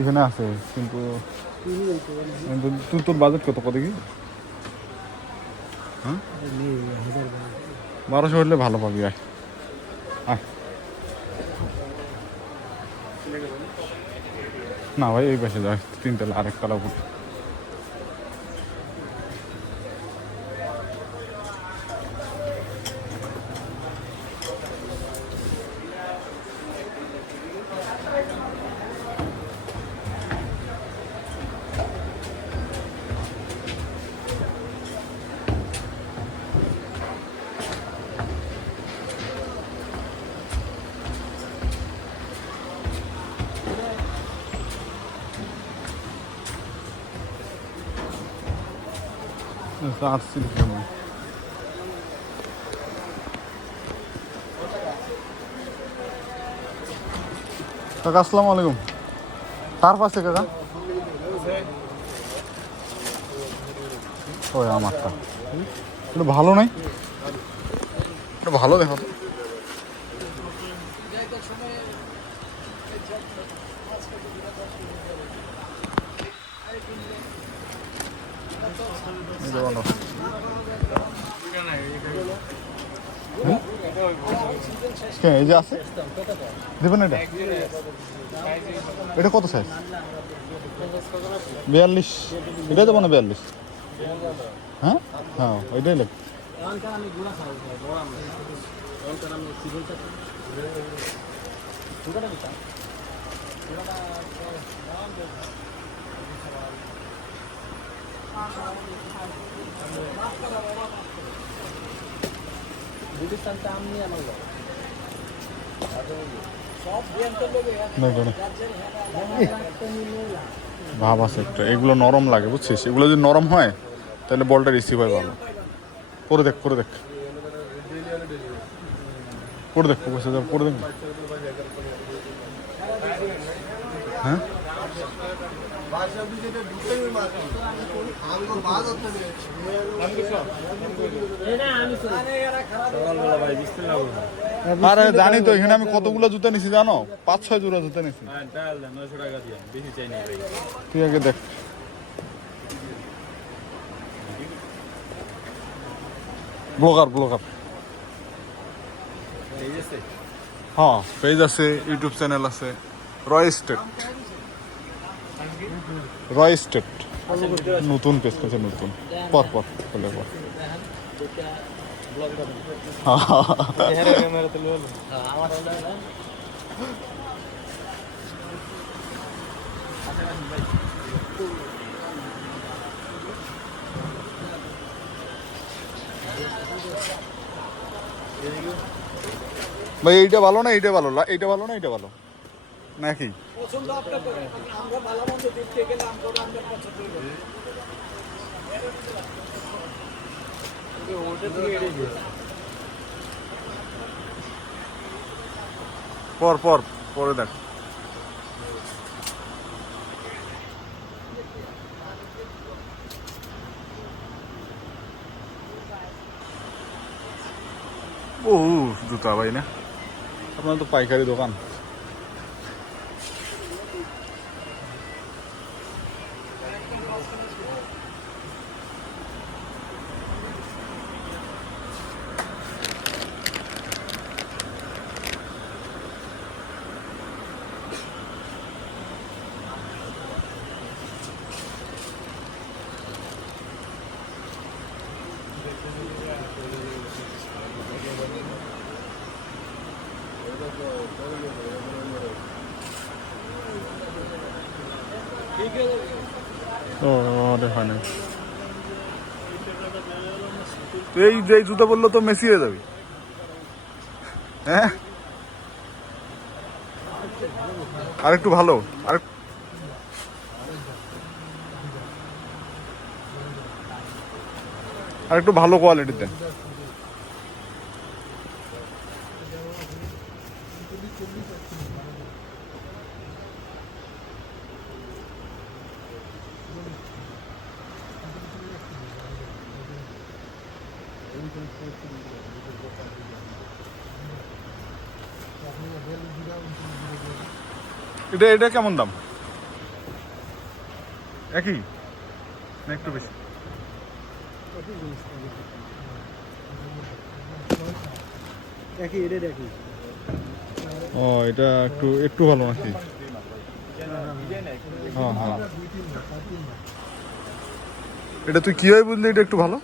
এখানে আছে, কিন্তু তুই তোর বাজেট কত কত কি? হ্যাঁ? বারোশো হলে ভালো পাবি, আয়। আয়। না ভাই, এই পাশে যায় তিনতলা আরেকতলা উপর। আসছি কেমন? কাকা, আসসালামু আলাইকুম। তার পাশে কাকা? ওই আমারটা। ভালো নাই? এটা ভালো দেখো এই যে বানো। হুম? কে, এই যে আছে? দেবেন এটা? এটা কত সাইজ বিয়াল্লিশ। এটাই দেবো না বিয়াল্লিশ। হ্যাঁ? হ্যাঁ ওইটাই লাগবে ভাব আছে একটা। এগুলো নরম লাগে, বুঝছিস? এগুলো যদি নরম হয়, তাহলে বলটা রিসিভ হয় ভালো। করে দেখ করে দেখ। করে দেখ বসে যাও করে দেখ। হ্যাঁ? আরে, জানি তো, এখানে আমি কতগুলো জুতা নিছি জানো? পাঁচ, ছয় জোড়া জুতা নিছি। তুই আগে দেখ। Blogger blogger. হ্যাঁ পেজ আছে, ইউটিউব চ্যানেল আছে, রয় রয় স্টেট। নতুন পেজ করছে, নতুন। পর পর বলে পর। ভাই, এইটা ভালো না, এইটা ভালো? এইটা ভালো না, এইটা ভালো? নাকি? পছন্দ আপনার আমরা ভালো মন্দ দিক থেকে গেলে আমরা আমরা পছন্দ করি। পর পর পরে দেখ। ও জুতা ভাই না। আপনার তো পাইকারি দোকান। ও দেখা এই যে জুতা বলল তো মেসি হয়ে যাবি। হ্যাঁ? আর একটু ভালো আর আর একটু ভালো কোয়ালিটির দেন। এটা এটা কেমন দাম? একই? না একটু বেশি। ও, এটা একটু একটু ভালো নাকি? হ্যাঁ হ্যাঁ। এটা তুই কীভাবে বুঝলি এটা একটু ভালো?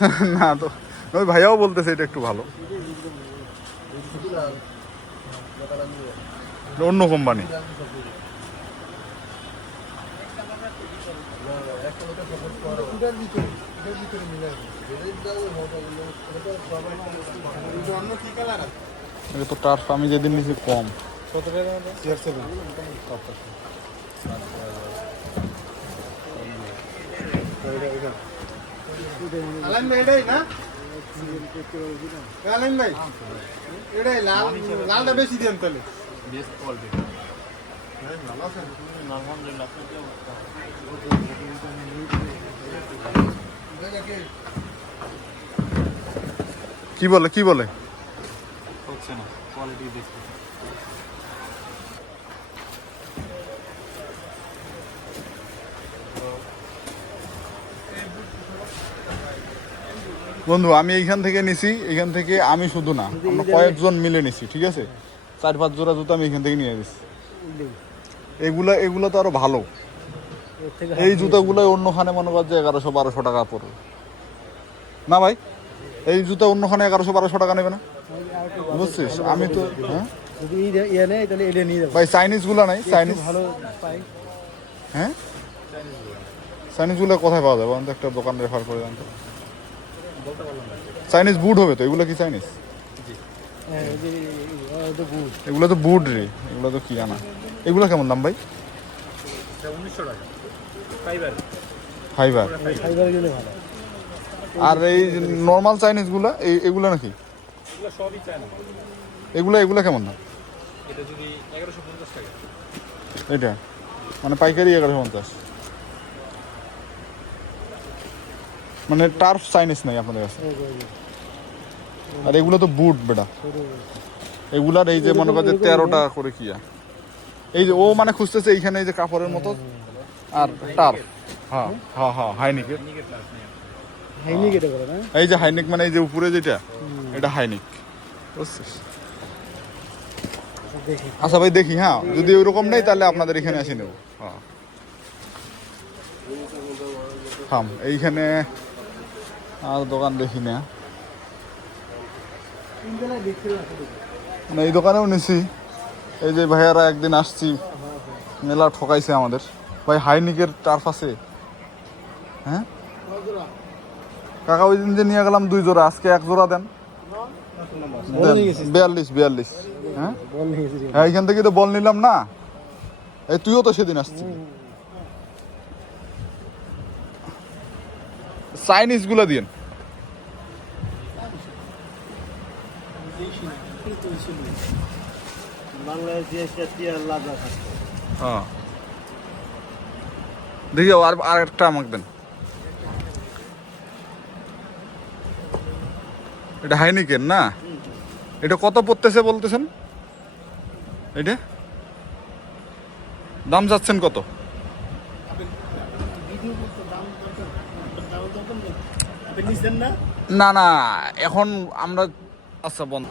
না তো, ওই ভাইয়াও বলতেছে এটা একটু ভালো। অন্য কোম্পানি এটা তো টার্ফ আমি যেদিন নিয়েছি কম। কত টাকা লালটা বেশি দেন তাহলে। কি বলে কি বলে? হচ্ছে না কোয়ালিটি দেখতে। বন্ধু আমি এইখান থেকে নিছি এইখান থেকে আমি শুধু না আমরা কয়েকজন মিলে নিছি ঠিক আছে? চার পাঁচ জোড়া জুতো আমি এখান থেকে নিয়ে গেছি এগুলা এগুলো তো আরও ভালো। এই জুতাগুলো অন্যখানে মনে কর যে এগারোশো বারোশো টাকা পড়বে। না ভাই এই জুতা অন্যখানে এগারোশো বারোশো টাকা নেবে না। বুঝছিস? আমি তো হ্যাঁ? ইয়ে ভাই চাইনিজগুলা নাই চাইনিজ হ্যাঁ? চাইনিজগুলো কোথায় পাওয়া যাবে? আমাদের একটা দোকান রেফার করে দেন তো। চাইনিজ বুট হবে তো? এগুলো কি চাইনিজ হ্যাঁ এগুলো তো বুট রে। এগুলো তো কি আনা? এগুলো কেমন দাম ভাই? ফাইবার আর এই নর্মাল চাইনিজগুলা এই এগুলো নাকি? এগুলো এগুলো কেমন দাম? এটা মানে পাইকারি এগারোশো পঞ্চাশ। মানে টার্ফ চাইনিজ নাই আপনাদের কাছে? আর এগুলো তো বুট। বেটা এগুলার এই যে মনে কর তেরোটা করে কিয়া। এই যে ও মানে খুঁজতেছে এইখানে এই যে কাপড়ের মতো। আর টার্ফ হ্যাঁ হ্যাঁ হ্যাঁ হাইনিকের না? এই যে হাইনিক মানে এই যে উপরে যেটা এটা হাইনিক। বুঝছিস? আচ্ছা ভাই দেখি হ্যাঁ যদি ওইরকম নেই তাহলে আপনাদের এখানে আসি নেব। হ্যাঁ। থাম এইখানে আর দোকান দেখি না। মানে এই দোকানেও নিছি। এই যে ভাইয়ারা একদিন আসছি, মেলা ঠকাইছে আমাদের। ভাই, হাইনিকের টার্ফ আছে। হ্যাঁ? কাকা, ওই দিন যে নিয়ে গেলাম দুই জোড়া, আজকে এক জোড়া দেন। বিয়াল্লিশ বিয়াল্লিশ। হ্যাঁ? হ্যাঁ এখান থেকে তো বল নিলাম না। এই তুইও তো সেদিন আসছিস। চাইনিজগুলা দিন টিয়ার লাগা হ্যাঁ। দেখি আর আর একটা আমাকে দেন। এটা হাইনিকেন না? এটা কত পড়তেছে বলতেছেন? এটা? দাম যাচ্ছেন কত? আপনি নিছেন না? না না এখন আমরা আচ্ছা বন্ধ।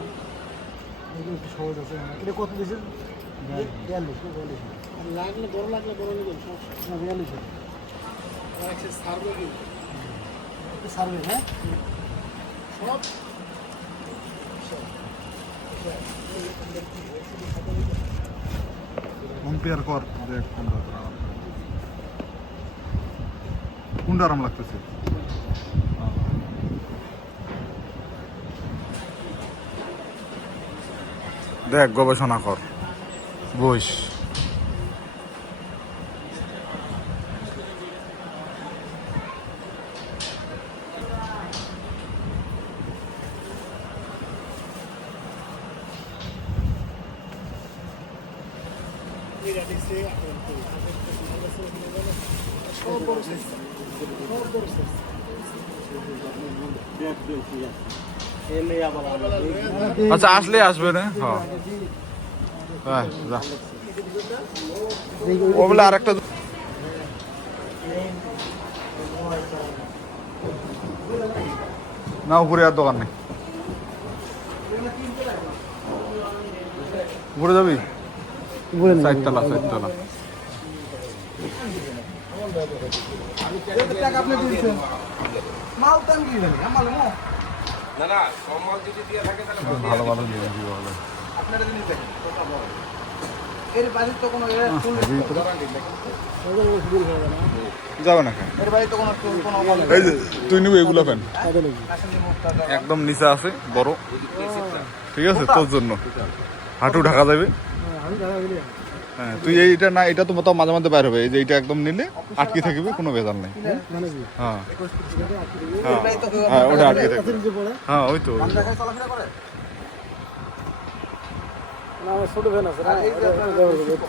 সহজ আছে। এটা কত দিয়েছেন? বিয়াল্লিশ। লাগলে বড় লাগলে বড় নেবেন না বিয়াল্লিশ সার্ভে সার্ভে হ্যাঁ? সব? কম্পেয়ার কর দেখ কোনটা। কোনটা আরাম লাগতেছে? দেখ গবেষণা কর। বইস আচ্ছা আসলে আসবে না? হ্যাঁ ও বলে আর একটা না উপরে আর দোকান নেই। উপরে যাবি? চারতলা চারতলা। টাকা আপনি দিয়েছেন? মাল আমার মাল ভালো ভালো জিনিস ভালো আপনারা জিনিস দেখেন এর বাড়ির তো কোনো এর ফুল যাবে না। এর বাড়ির তো কোনো ফুল কোনো এই যে তুই নিবি এগুলো একদম নিচে আছে বড়। ঠিক আছে তোর জন্য। হাঁটু ঢাকা যাবে। হ্যাঁ তুই এইটা না এটা তো মোটাও মাঝে মাঝে বাইর হবে। এই যে এইটা একদম নিলে আটকে থাকবে কোনো ভেজাল নেই। হ্যাঁ হ্যাঁ। হ্যাঁ ওটা আটকে থাকবে। হ্যাঁ ওই তো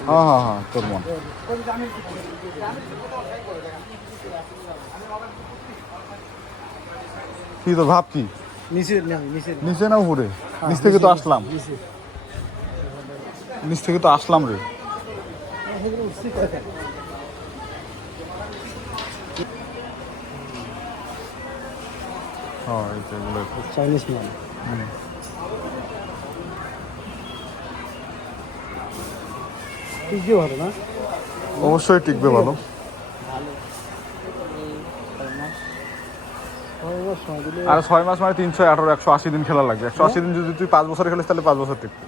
হ্যাঁ হ্যাঁ হ্যাঁ তোর মন। কি তো ভাব কি? নিচে না উপরে? নিচ থেকে তো আসলাম। নিচ। থেকে তো আসলাম রে। হ্যাঁ চাইনিজ মাল হুম। ঠিক দিয়ে ভালো না অবশ্যই টিকবে ভালো আর ছয় মাস মানে তিনশো আঠারো একশো আশি দিন খেলা লাগবে একশো আশি দিন যদি তুই পাঁচ বছর খেলিস তাহলে পাঁচ বছর টিকবে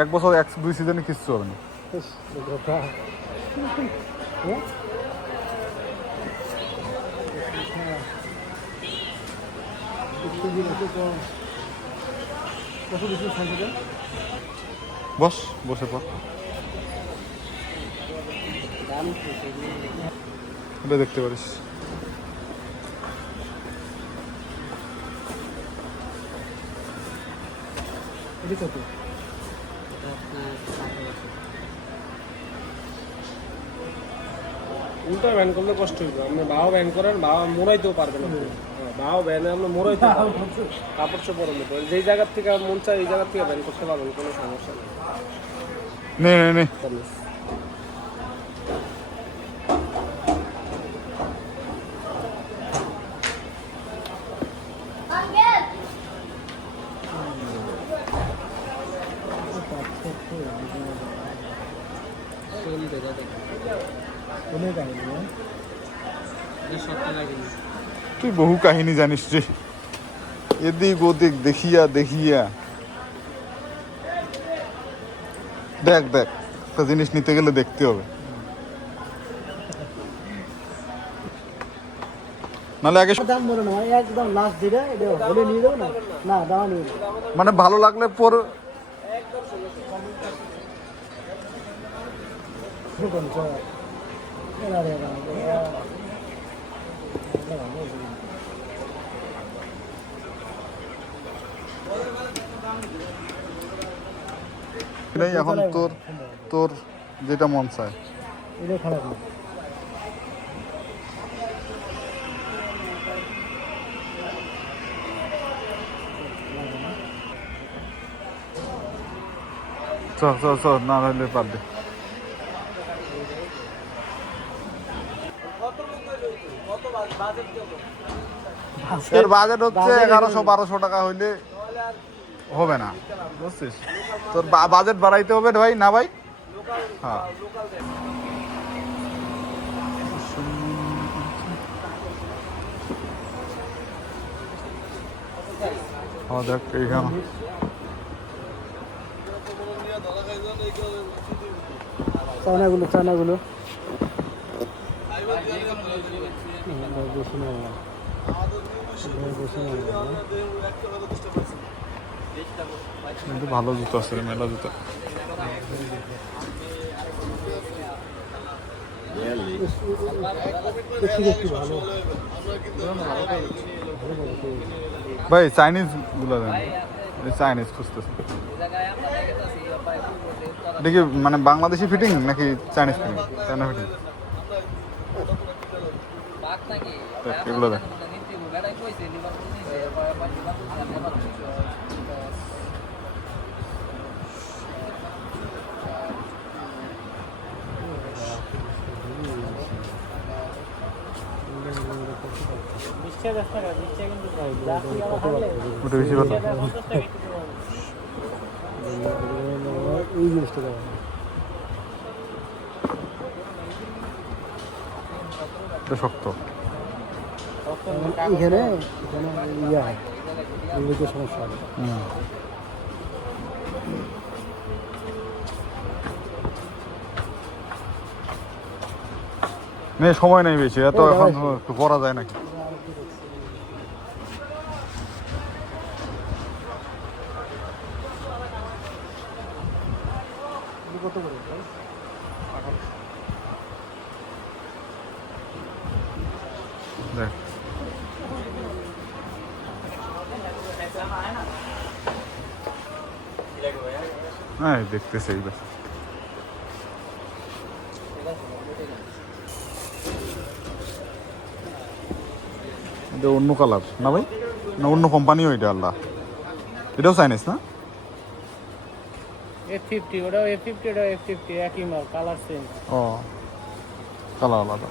এক বছর এক দুই সিজনে কিচ্ছু হবে না বস বসে পর এটা দেখতে পারিস। এটা কত? উল্টা ব্যান করলে কষ্ট হইবে। আপনি বাবা ব্যান করেন বাবা মোড়াইতেও পারবেন বাবা হ্যাঁ, বাও ব্যানে আপনি মোড়াইতে পারবেন। কাপড় অন্য মতো যেই জায়গার থেকে মন চায় এই জায়গার থেকে ব্যান করতে পারবেন কোনো সমস্যা নেই। নে নে নে তাহলে অনেক আইনি তুই বহু কাহিনী জানিস রে? এদিক ওদিক দেখিয়া দেখিয়া। দেখ দেখ একটা জিনিস নিতে গেলে দেখতে হবে। নাহলে আগে দাম বলো না একদম লাস্ট দিলে এটা হলে নিয়ে যাব না? না দাম নিয়ে মানে ভালো লাগলে পর চল এখন তোর তোর যেটা মন চায়। খারাপ না চ চ চ না হলে পারবে এর বাজেট হচ্ছে এগারোশো বারোশো টাকা হইলে হবে না। বুঝছিস? তোর বাজেট বাড়াইতে হবে ভাই না ভাই? হ্যাঁ। হ্যাঁ দেখ এইখানে। চানাগুলো চানাগুলো। কিন্তু ভালো জুতো আছে, মেলা জুতো। ভাই চাইনিজগুলো চাইনিজ খুঁজতেছে। কি মানে বাংলাদেশি ফিটিং নাকি চাইনিজ ফিটিং চাইনা ফিটিং এগুলো দেখ। শক্ত। এখানে এখানে ইয়ে হয় এগুলোতে সমস্যা হবে। নে সময় নেই বেশি এত এখন করা যায় নাকি? দেখতেছে এইবার এটা অন্য কালার না ভাই? না অন্য কোম্পানিও এটা আল্লাহ। এটাও চাইনিজ না? এফ ফিফটি ওটাও এফ ফিফটি ওটাও এফ ফিফটি একই মাল কালার সেম ও কালার আলাদা।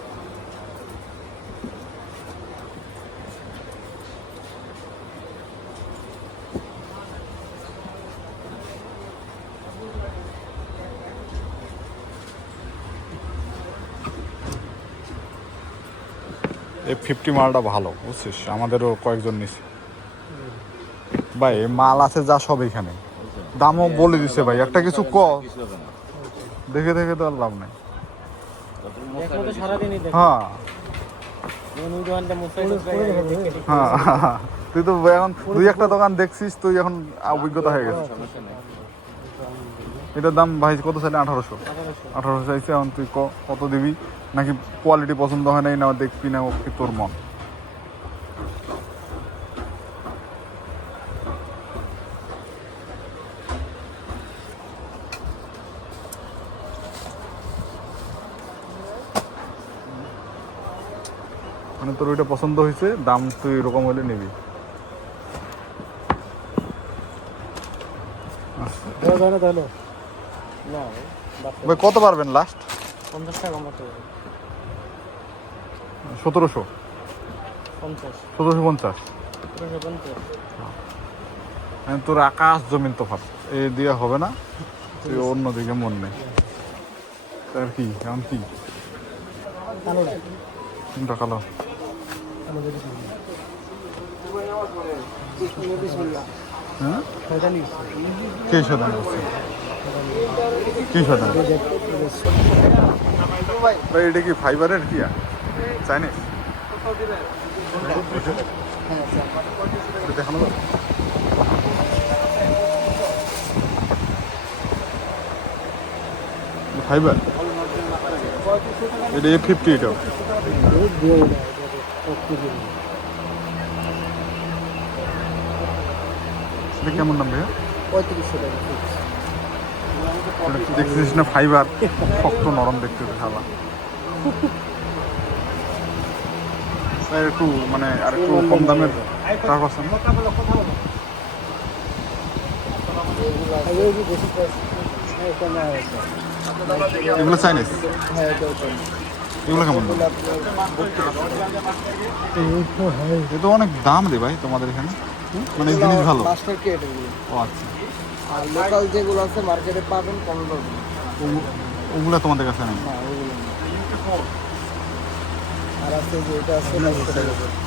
এই ফিফটি মালটা ভালো, বুঝছিস? আমাদেরও কয়েকজন নিছে। ভাই মাল আছে যা সব এখানে। দামও বলে দিছে ভাই, একটা কিছু ক। দেখে দেখে তো আর লাভ নাই। হ্যাঁ। হ্যাঁ। তুই তো এখন দুই একটা দোকান দেখছিস, তুই এখন অভিজ্ঞতা হয়ে গেছে এটার দাম ভাই কত চাইলে? আঠারোশো। আঠারোশো চাইছে, এখন তুই কত দিবি? নাকি কোয়ালিটি পছন্দ হয় নাই না দেখবি না ও কি তোর মন? মানে তোর ওইটা পছন্দ হয়েছে দাম তুই এরকম হলে নিবি। আচ্ছা। না কত পারবেন লাস্ট পঞ্চাশ টাকা সতেরোশো। সতেরোশো পঞ্চাশ। মানে তোর আকাশ জমিন তফাৎ। এ দিয়ে হবে না তুই অন্যদিকে মন নেই তার কি এখন কি? কালো। হ্যাঁ? কে শতাংশ কি শতাংশ এটা কি ফাইবারের কি চাইনিজ? দেখানো যাবে? ফাইবার? এটা এ ফিফটি এটা কেমন নাম ভাইয়া? পঁয়ত্রিশশো টাকা দেখছিস না ফাইবার? শক্ত নরম দেখতে স্যার একটু মানে আর একটু কম দামের চার পার্সেন্ট এগুলো চাইনিজ এগুলো কেমন? এ তো অনেক দাম রে ভাই তোমাদের এখানে। মানে জিনিস ভালো। ও আচ্ছা। আর লোকাল যেগুলো আছে মার্কেটে পাবেন কম ওগু- ওগুলা তোমাদের কাছে নেই? হ্যাঁ ওগুলো আর আছে যে এটা আছে টাকা করে।